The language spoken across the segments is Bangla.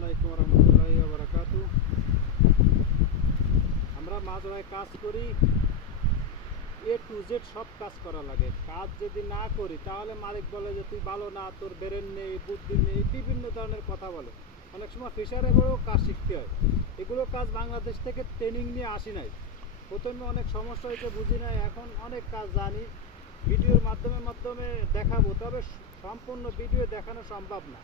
আলাইকুম রহমতুল্লাহি ওয়া বারাকাতুহু। আমরা মাঝ ভাই কাজ করি, এ টু জেড সব কাজ করা লাগে। কাজ যদি না করি তাহলে মালিক বলে যে তুই ভালো না, তোর ব্রেন নেই, বুদ্ধি নেই, বিভিন্ন ধরনের কথা বলে। অনেক সময় ফিশারে করেও কাজ শিখতে হয়। এগুলো কাজ বাংলাদেশ থেকে ট্রেনিং নিয়ে আসি নাই। প্রথমে অনেক সমস্যা হয়েছে, বুঝি নাই, এখন অনেক কাজ জানি। ভিডিওর মাধ্যমে দেখাবো, তবে সম্পূর্ণ ভিডিও দেখানো সম্ভব না।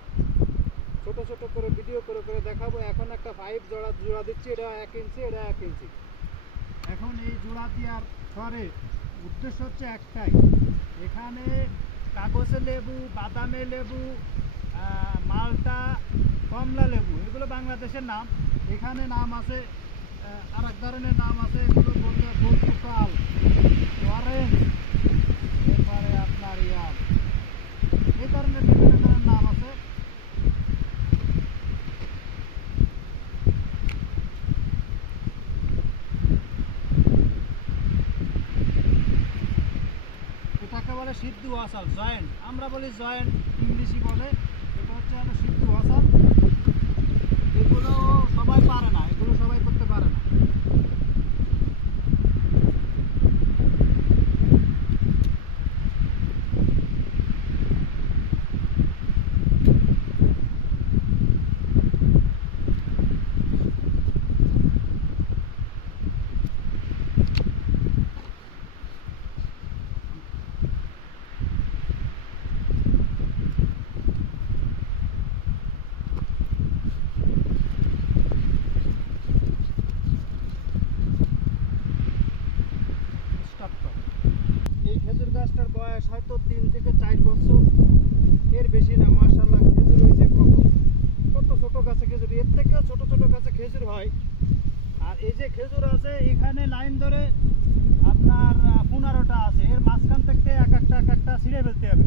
ছোট ছোট করে ভিডিও করে করে দেখাবো। এখন একটা পাইপ জোড়া দিচ্ছি, এটা 1 ইঞ্চি, এটা 1 ইঞ্চি। এখন এই জোড়া দেওয়ার পরে উদ্দেশ্য হচ্ছে একটাই, এখানে কাগজে লেবু, বাদামে লেবু, মালটা, কমলা লেবু, এগুলো বাংলাদেশের নাম। এখানে নাম আছে আর এক ধরনের নাম আছে, এগুলো বলতে পর্তুগাল, অরেঞ্জ, এরপরে আপনার এই ধরনের বিভিন্ন ধরনের নাম আছে। এটাকে বলে সিদ্ধু আসাল, জয়েন্ট, আমরা বলি জয়েন্ট, ইংলিশই বলে। এটা হচ্ছে হলো সিদ্ধু আসাল। এগুলো সবাই পারে না, এগুলো সবাই করতে পারে না। এই খেজুর গাছটার বয়স হয়তো 3 থেকে 4 বছর, এর বেশি না। মাশাআল্লাহ, খেজুর হয়েছে কত কত ছোট গাছে খেজুর, এর থেকেও ছোট ছোট গাছে খেজুর হয়। আর এই যে খেজুর আছে, এখানে লাইন ধরে আপনার 15টা আছে। এর মাঝখান থেকে এক একটা ছিঁড়ে ফেলতে হবে।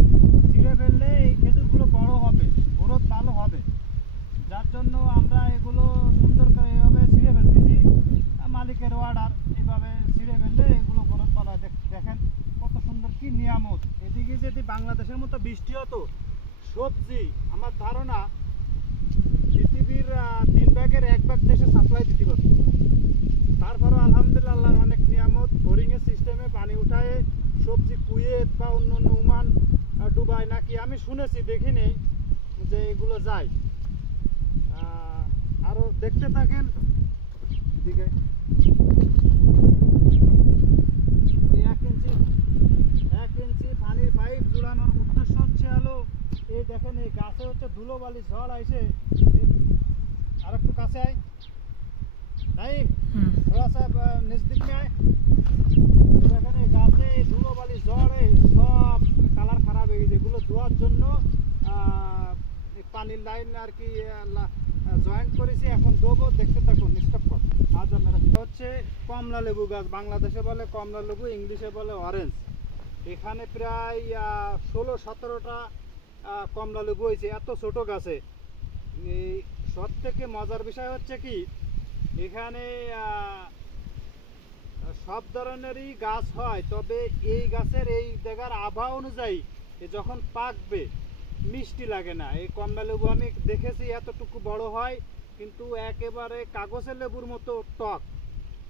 ছিঁড়ে ফেললে এই খেজুরগুলো বড় হবে, গ্রোথ ভালো হবে। যার জন্য আমরা এগুলো সুন্দর করে এভাবে ছিঁড়ে ফেলতেছি, মালিকের অর্ডার। এইভাবে ছিঁড়ে ফেললে এগুলো গ্রোথ ভালো হয়। দেখেন কত সুন্দর, কি নিয়ামত। এদিকে যদি বাংলাদেশের মতো বৃষ্টি হতো, সবজি আমার ধারণা পৃথিবীর 3 ভাগের 1 ভাগ দেশে সাপ্লাই দিতে পারত। তারপরেও আলহামদুলিল্লাহ, আল্লাহর অনেক নিয়ামত। বোরিংয়ের সিস্টেমে পানি উঠায় সবজি কুয়েত বা অন্য অন্য ওমান, দুবাই নাকি আমি শুনেছি, দেখিনি যে এগুলো যায়। আরও দেখতে থাকেন এদিকে। ওই 1 ইঞ্চি পানির পাইপ জোড়ানোর উদ্দেশ্য হচ্ছে হলো, এই দেখেন এই গাছে হচ্ছে ধুলোবালি ঝড় আইসে। আর একটু কাছে আয়, নাই थोड़ा सा नजदीक में आए। দেখেন এই গাছে ধুলোবালি ঝড়ে সব কালার খারাপ হয়ে গেছে। এগুলো ধোয়ার জন্য পানির লাইন আর কি জয়েন্ট করেছি, এখন দেবো। দেখতে থাকুন, স্টপ কর। আজ আমরা হচ্ছে কমলা লেবু গাছ, বাংলাদেশে বলে কমলা লেবু, ইংলিশে বলে অরেঞ্জ। এখানে প্রায় 16-17টা কমলা লেবু হয়েছে এত ছোট গাছে। এই সব থেকে মজার বিষয় হচ্ছে কি, এখানে সব ধরনেরই গাছ হয়, তবে এই গাছের এই জায়গার আবহাওয়া অনুযায়ী যখন পাকবে মিষ্টি লাগে না। এই কমলা লেবু আমি দেখেছি এতটুকু বড় হয়, কিন্তু একেবারে কাগজের লেবুর মতো টক,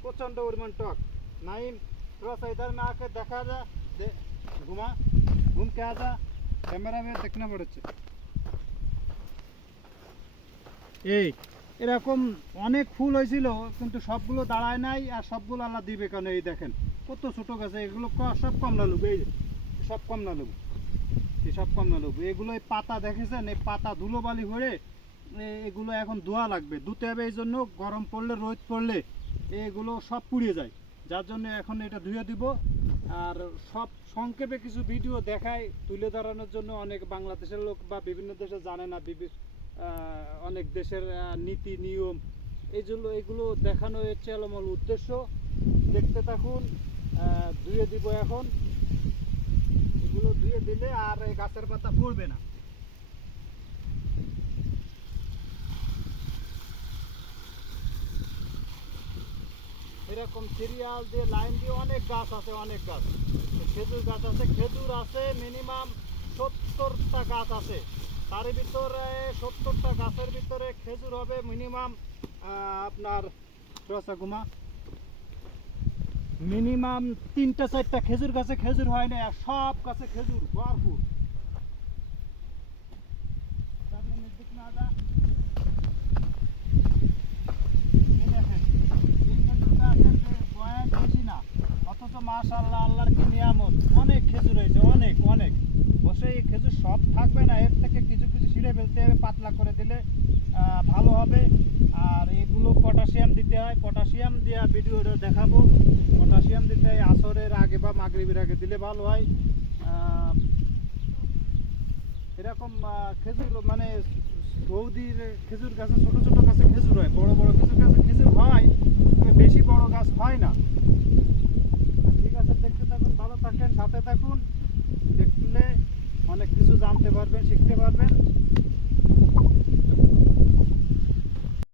প্রচণ্ড পরিমাণ টক। नाइम थोड़ा सा इधर में आके देखा जा, घुमा घूम के आ जा, कैमरा में देखना पड़ছে। এই এরকম অনেক ফুল হয়েছিল, কিন্তু সবগুলো দাঁড়ায় নাই, আর সবগুলো আল্লাহ দিবে কেন। এই দেখেন কত ছোট গাছে, এগুলো সব কমলা লেবু। এই সব কমলা লেবু, এই সব কমলা লেবু। এগুলো এই পাতা দেখেছেন, এই পাতা ধুলোবালি হয়ে এগুলো এখন ধোয়া লাগবে, ধুতে হবে। এই জন্য গরম পড়লে, রোদ পড়লে এগুলো সব পুড়িয়ে যায়। যার জন্য এখন এটা ধুয়ে দিব। আর সব সংক্ষেপে কিছু ভিডিও দেখায় তুলে ধরানোর জন্য। অনেক বাংলাদেশের লোক বা বিভিন্ন দেশে জানে না, অনেক দেশের নীতি নিয়ম, এই জন্য এগুলো দেখানো হচ্ছে মূল উদ্দেশ্য। দেখতে থাকুন। ধুয়ে দিব এখন। এগুলো ধুয়ে দিলে আর এই গাছের পাতা পড়বে না। এরকম সিরিয়াল দিয়ে লাইন দিয়ে অনেক গাছ আছে, অনেক গাছ। খেজুর গাছ আছে, খেজুর আছে মিনিমাম 70টা গাছ আছে। তার ভিতরে 70টা গাছের ভিতরে খেজুর হবে মিনিমাম আপনার রসগুমা মিনিমাম 3-4টা খেজুর গাছে খেজুর হয় না, আর সব গাছে খেজুর ভরপুর। অথচ মাশাআল্লাহ আল্লাহর কি নিয়ামত, অনেক খেজুর হয়েছে, অনেক অনেক। অবশ্যই এই খেজুর সব থাকবে না, এর থেকে কিছু কিছু ছিঁড়ে ফেলতে হবে, পাতলা করে দিলে ভালো হবে। আর এগুলো পটাশিয়াম দিতে হয়, পটাশিয়াম দেওয়া ভিডিওটা দেখাবো। পটাশিয়াম দিতে হয় আসরের আগে বা মাগরিবের আগে দিলে ভালো হয়। এরকম খেজুর মানে সৌদির খেজুর গাছে ছোট ছোট গাছে খেজুর হয়, বড় বড় খেজুর গাছে খেজুর হয়, তবে বেশি বড় গাছ হয় না। ঠিক আছে, দেখতে থাকুন, ভালো থাকেন, সাথে থাকুন, দেখলে অনেক কিছু জানতে পারবেন, শিখতে পারবেন।